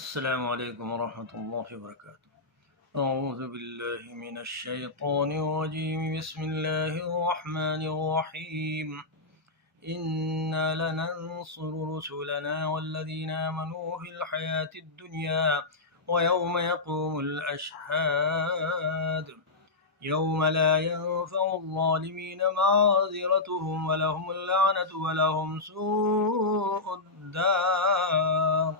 السلام عليكم ورحمة الله وبركاته. أعوذ بالله من الشيطان الرجيم. بسم الله الرحمن الرحيم. إنا لننصر رسلنا والذين آمنوا في الحياة الدنيا ويوم يقوم الأشهاد. يوم لا ينفع الظالمين معذرتهم ولهم اللعنة ولهم سوء الدار.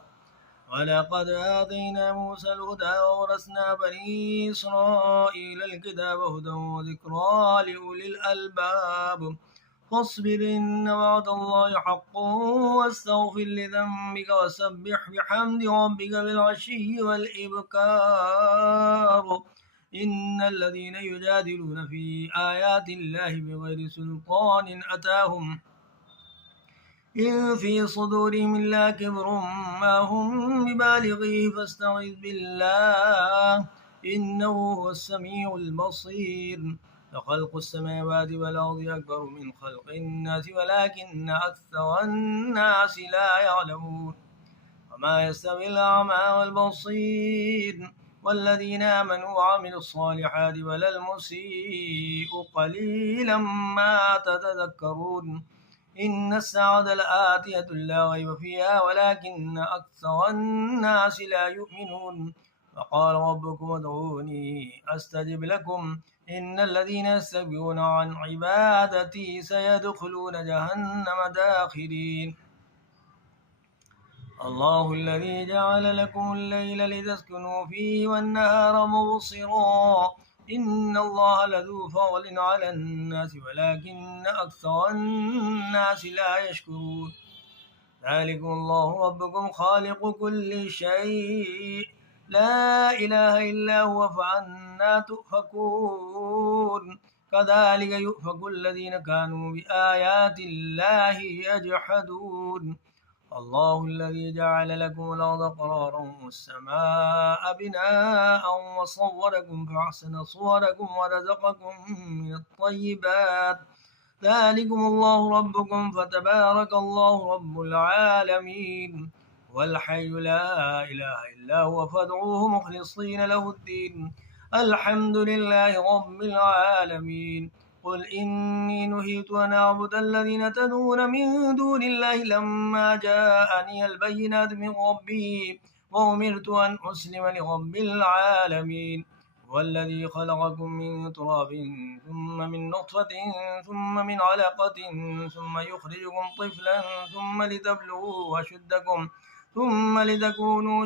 ولقد آتينا موسى الهدى وورثنا بني إسرائيل الكتاب هدى وذكرى لأولي الألباب. فاصبر إن وعد الله حق واستغفر لذنبك وسبح بحمد ربك بالعشي والإبكار. إن الذين يجادلون في آيات الله بغير سلطان أتاهم إن في صدورهم إلا كبر ما هم ببالغيه فاستعذ بالله إنه هو السميع البصير. لخلق السماوات والأرض أكبر من خلق الناس ولكن أكثر الناس لا يعلمون. وما يستوي الأعمى والبصير والذين آمنوا وعملوا الصالحات ولا المسيء قليلا ما تتذكرون. إن الساعة لآتية لا ريب فيها ولكن أكثر الناس لا يؤمنون. وقال ربكم ادعوني أستجب لكم إن الذين يستكبرون عن عبادتي سيدخلون جهنم داخرين. الله الذي جعل لكم الليل لتسكنوا فيه والنهار مبصرا إن الله لذو فضل على الناس ولكن أكثر الناس لا يشكرون. ذلكم الله ربكم خالق كل شيء لا إله إلا هو فأنى تؤفكون. كذلك يؤفك الذين كانوا بآيات الله يجحدون. الله الذي جعل لكم الأرض قرارا والسماء بناء وصوركم فأحسن صوركم ورزقكم من الطيبات. ذلكم الله ربكم فتبارك الله رب العالمين. والحي لا إله إلا هو فادعوه مخلصين له الدين. الحمد لله رب العالمين. قل إني نهيت أن أعبد الذين تدعون من دون الله لما جاءني البينات من ربي وأمرت أن أسلم لرب العالمين. والذي خلقكم من تراب ثم من نطفة ثم من علقة ثم يخرجكم طفلا ثم لتبلغوا أشدكم ثم لتكونوا